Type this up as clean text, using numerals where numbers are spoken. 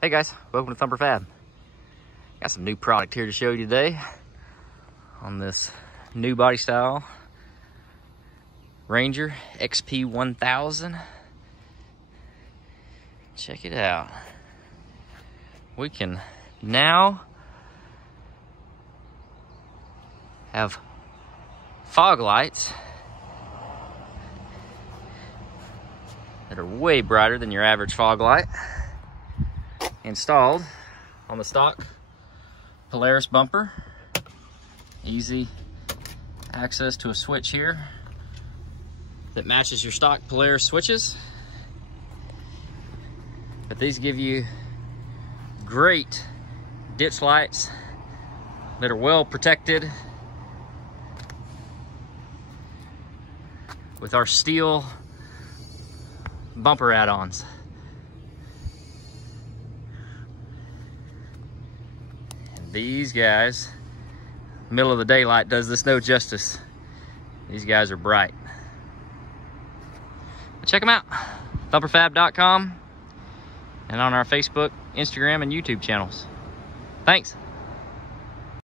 Hey guys, welcome to Thumper Fab. Got some new product here to show you today on this new body style Ranger XP 1000. Check it out. We can now have fog lights that are way brighter than your average fog light installed on the stock Polaris bumper. Easy access to a switch here that matches your stock Polaris switches. But these give you great ditch lights that are well protected with our steel bumper add-ons. These guys, middle of the daylight does this no justice. These guys are bright. Check them out, thumperfab.com, and on our Facebook, Instagram, and YouTube channels. Thanks.